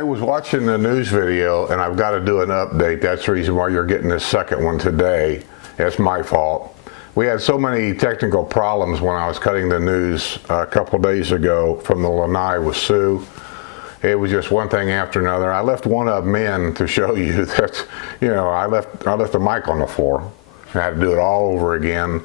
I was watching the news video, and I've got to do an update. That's the reason why you're getting this second one today. It's my fault. We had so many technical problems when I was cutting the news a couple days ago from the Lanai with Sue. It was just one thing after another. I left one of them in to show you that, I left the mic on the floor. I had to do it all over again.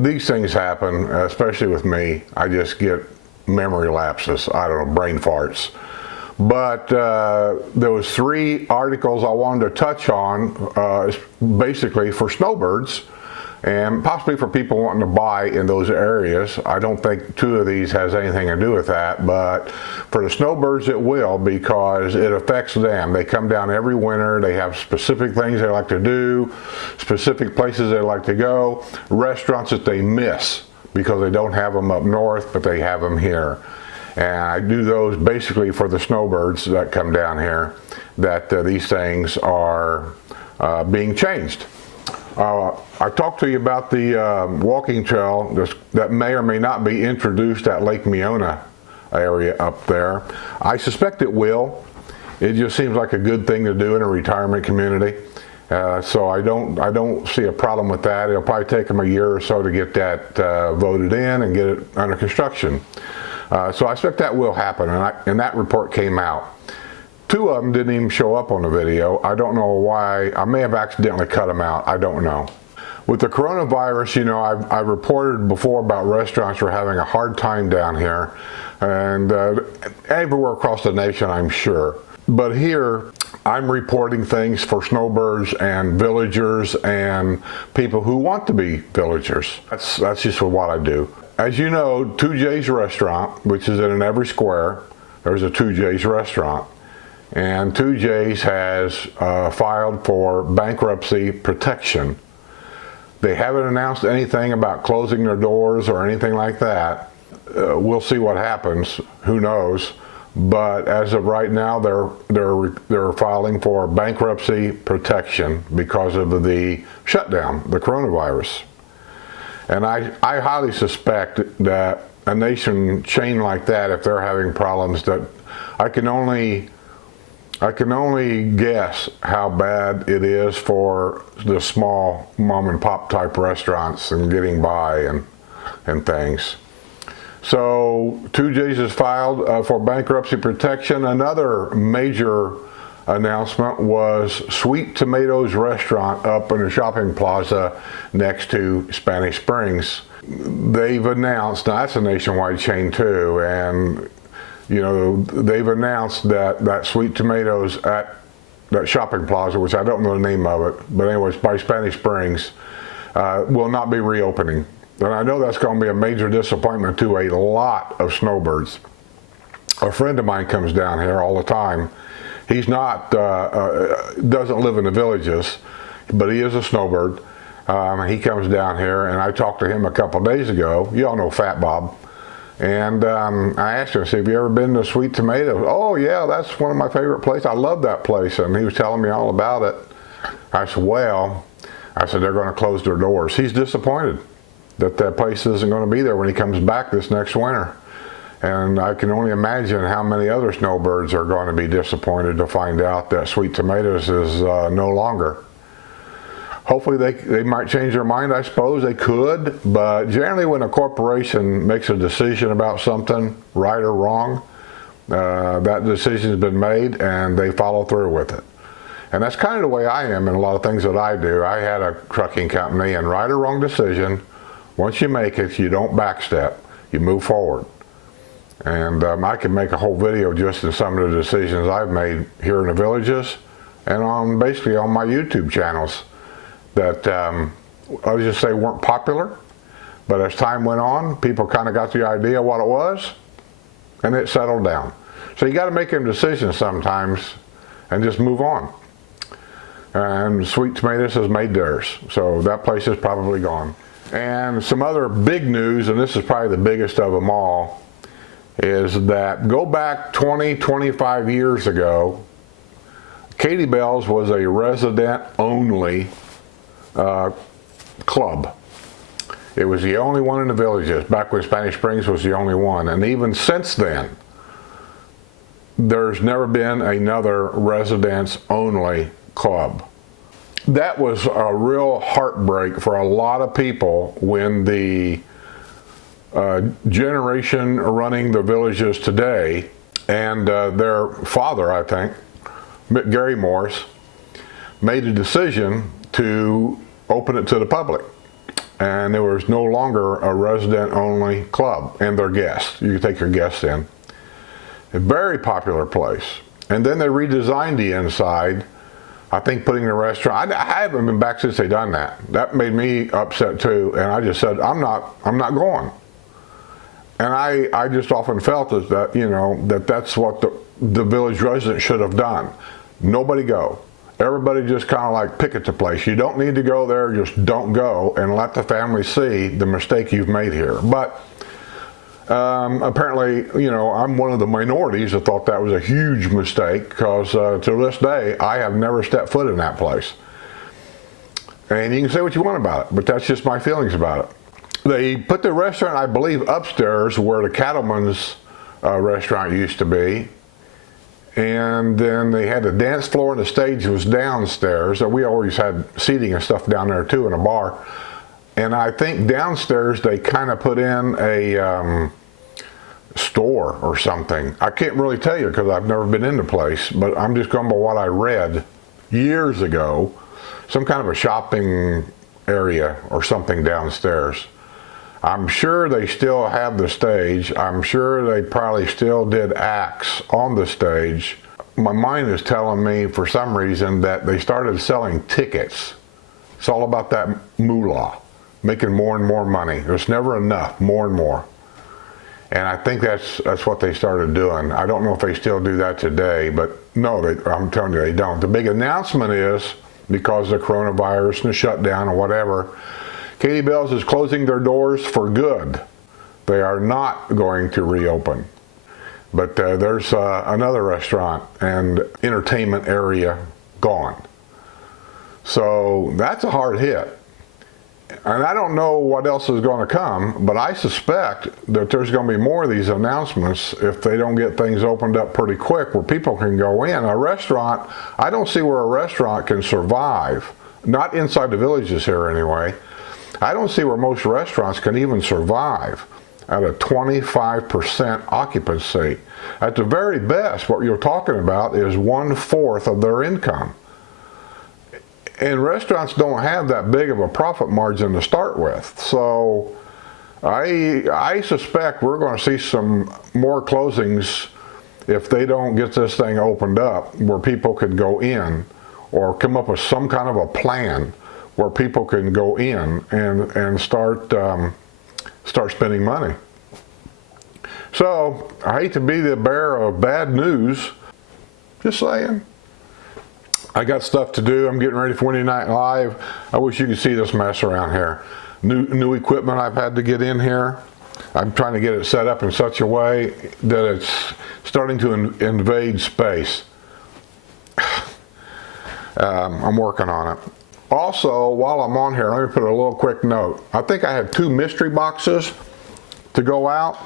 These things happen, especially with me. I just get memory lapses. I don't know, brain farts. But there was 3 articles I wanted to touch on, basically for snowbirds, and possibly for people wanting to buy in those areas. I don't think 2 of these has anything to do with that, but for the snowbirds it will, because it affects them. They come down every winter, they have specific things they like to do, specific places they like to go, restaurants that they miss because they don't have them up north, but they have them here. And I do those basically for the snowbirds that come down here, that these things are being changed. I talked to you about the walking trail that may or may not be introduced at Lake Meona area up there. I suspect it will. It just seems like a good thing to do in a retirement community. So I don't see a problem with that. It'll probably take them a year or so to get that voted in and get it under construction. So I expect that will happen, and that report came out. 2 of them didn't even show up on the video. I don't know why. I may have accidentally cut them out. I don't know. With the coronavirus, I've reported before about restaurants were having a hard time down here, and everywhere across the nation, I'm sure. But here, I'm reporting things for snowbirds and villagers and people who want to be villagers. That's just what I do. As you know, 2J's Restaurant, which is in every square, there's a 2J's Restaurant. And 2J's has filed for bankruptcy protection. They haven't announced anything about closing their doors or anything like that. We'll see what happens. Who knows? But as of right now, they're filing for bankruptcy protection because of the shutdown, the coronavirus. And I highly suspect that a nation chain like that, if they're having problems, that I can only guess how bad it is for the small mom and pop type restaurants and getting by and things. So 2J's has filed for bankruptcy protection. Another major announcement was Sweet Tomatoes Restaurant up in a shopping plaza next to Spanish Springs. They've announced, now that's a nationwide chain too, and they've announced that Sweet Tomatoes at that shopping plaza, which I don't know the name of it, but anyways, by Spanish Springs, will not be reopening. And I know that's going to be a major disappointment to a lot of snowbirds. A friend of mine comes down here all the time. He's not, doesn't live in the villages, but he is a snowbird. He comes down here, and I talked to him a couple days ago. You all know Fat Bob. And I asked him, have you ever been to Sweet Tomatoes? Oh yeah, that's one of my favorite places. I love that place. And he was telling me all about it. I said, they're going to close their doors. He's disappointed that that place isn't going to be there when he comes back this next winter. And I can only imagine how many other snowbirds are going to be disappointed to find out that Sweet Tomatoes is no longer. Hopefully they might change their mind. I suppose they could, but generally when a corporation makes a decision about something, right or wrong, that decision's been made and they follow through with it. And that's kind of the way I am in a lot of things that I do. I had a trucking company, and right or wrong decision, once you make it, you don't backstep, you move forward. And I can make a whole video just in some of the decisions I've made here in the villages and basically on my YouTube channels that I would just say weren't popular, but as time went on, people kind of got the idea what it was, and it settled down. So you got to make them decisions sometimes and just move on. And Sweet Tomatoes has made theirs, so that place is probably gone. And some other big news, and this is probably the biggest of them all, is that go back 20, 25 years ago, Katie Bell's was a resident-only club. It was the only one in the villages, back when Spanish Springs was the only one. And even since then, there's never been another residents-only club. That was a real heartbreak for a lot of people when the generation running the villages today and their father, I think, Gary Morris, made a decision to open it to the public. And there was no longer a resident-only club and their guests. You could take your guests in. A very popular place. And then they redesigned the inside, I think putting the restaurant, I haven't been back since they done that. That made me upset too, and I just said, I'm not going. And I just often felt that, you know, that's what the village residents should have done. Nobody go. Everybody just kind of like picket the place. You don't need to go there, just don't go and let the family see the mistake you've made here. But apparently, you know, I'm one of the minorities that thought that was a huge mistake, because to this day, I have never stepped foot in that place. And you can say what you want about it, but that's just my feelings about it. They put the restaurant, I believe, upstairs where the Cattleman's restaurant used to be. And then they had the dance floor and the stage was downstairs. We always had seating and stuff down there too, in a bar. And I think downstairs they kind of put in a store or something. I can't really tell you because I've never been in the place, but I'm just going by what I read years ago. Some kind of a shopping area or something downstairs. I'm sure they still have the stage. I'm sure they probably still did acts on the stage. My mind is telling me for some reason that they started selling tickets. It's all about that moolah, making more and more money. There's never enough, more and more. And I think that's what they started doing. I don't know if they still do that today, but no, I'm telling you they don't. The big announcement is, because of the coronavirus and the shutdown or whatever, Katie Bell's is closing their doors for good. They are not going to reopen. But there's another restaurant and entertainment area gone. So that's a hard hit. And I don't know what else is going to come, but I suspect that there's going to be more of these announcements if they don't get things opened up pretty quick where people can go in. A restaurant, I don't see where a restaurant can survive, not inside the villages here anyway. I don't see where most restaurants can even survive at a 25% occupancy. At the very best, what you're talking about is 1/4 of their income. And restaurants don't have that big of a profit margin to start with. So I suspect we're going to see some more closings if they don't get this thing opened up where people could go in, or come up with some kind of a plan where people can go in and start spending money. So I hate to be the bearer of bad news, just saying. I got stuff to do. I'm getting ready for Wednesday Night Live. I wish you could see this mess around here. New equipment I've had to get in here. I'm trying to get it set up in such a way that it's starting to invade space. I'm working on it. Also, while I'm on here, let me put a little quick note. I think I have 2 mystery boxes to go out.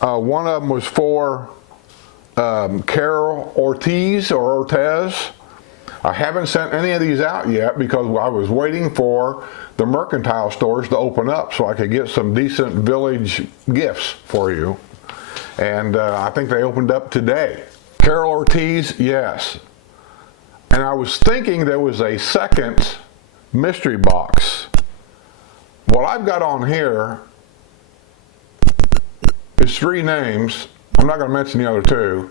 One of them was for Carol Ortiz or Ortez. I haven't sent any of these out yet because I was waiting for the mercantile stores to open up so I could get some decent village gifts for you. And I think they opened up today. Carol Ortiz, yes. And I was thinking there was a second mystery box. What I've got on here is 3 names. I'm not going to mention the other 2.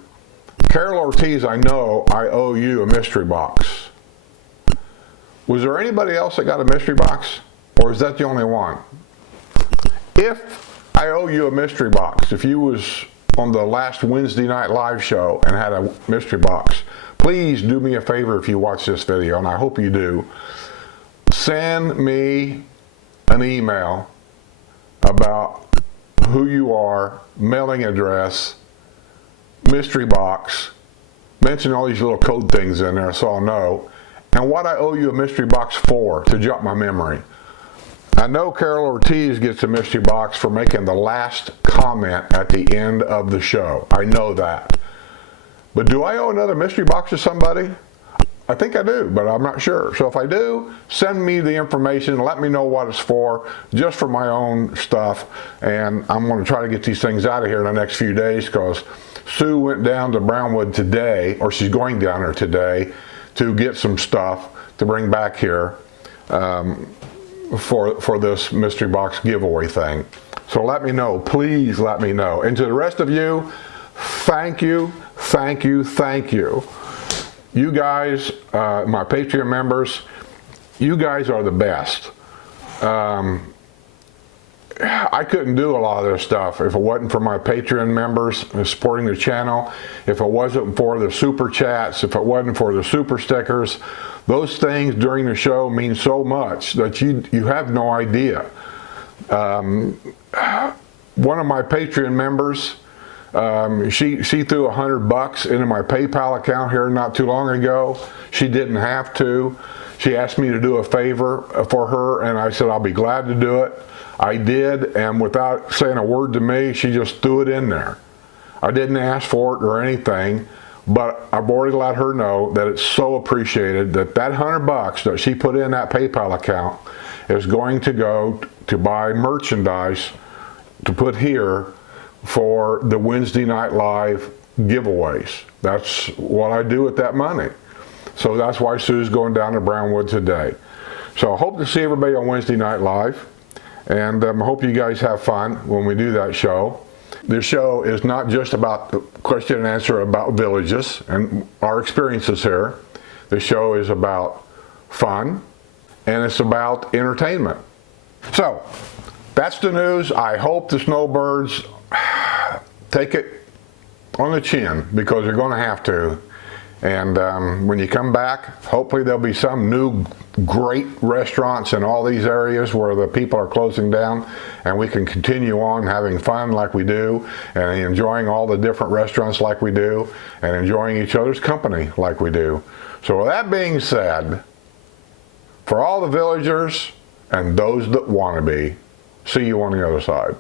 Carol Ortiz, I know I owe you a mystery box. Was there anybody else that got a mystery box? Or is that the only one? If I owe you a mystery box, if you was on the last Wednesday Night Live show and had a mystery box, please do me a favor if you watch this video, and I hope you do. Send me an email about who you are, mailing address, mystery box, mention all these little code things in there so I'll know, and what I owe you a mystery box for, to jog my memory. I know Carol Ortiz gets a mystery box for making the last comment at the end of the show. I know that. But do I owe another mystery box to somebody? I think I do, but I'm not sure. So if I do, send me the information, let me know what it's for, just for my own stuff. And I'm going to try to get these things out of here in the next few days, because Sue went down to Brownwood today, or she's going down there today, to get some stuff to bring back here for this mystery box giveaway thing. So let me know, please let me know. And to the rest of you, thank you, thank you, thank you. You guys, my Patreon members, you guys are the best. I couldn't do a lot of this stuff if it wasn't for my Patreon members supporting the channel, if it wasn't for the super chats, if it wasn't for the super stickers. Those things during the show mean so much that you have no idea. One of my Patreon members, she threw $100 into my PayPal account here not too long ago. She didn't have to. She asked me to do a favor for her, and I said I'll be glad to do it. I did, and without saying a word to me, she just threw it in there. I didn't ask for it or anything, but I've already let her know that it's so appreciated that that $100 that she put in that PayPal account is going to go to buy merchandise to put here for the Wednesday Night Live giveaways. That's what I do with that money. So that's why Sue's going down to Brownwood today. So I hope to see everybody on Wednesday Night Live, and I hope you guys have fun when we do that show. This show is not just about question and answer about villages and our experiences here. The show is about fun, and it's about entertainment. So that's the news. I hope the snowbirds take it on the chin, because they're going to have to. And when you come back, hopefully there'll be some new great restaurants in all these areas where the people are closing down, and we can continue on having fun like we do, and enjoying all the different restaurants like we do, and enjoying each other's company like we do. So with that being said, for all the villagers and those that want to be, see you on the other side.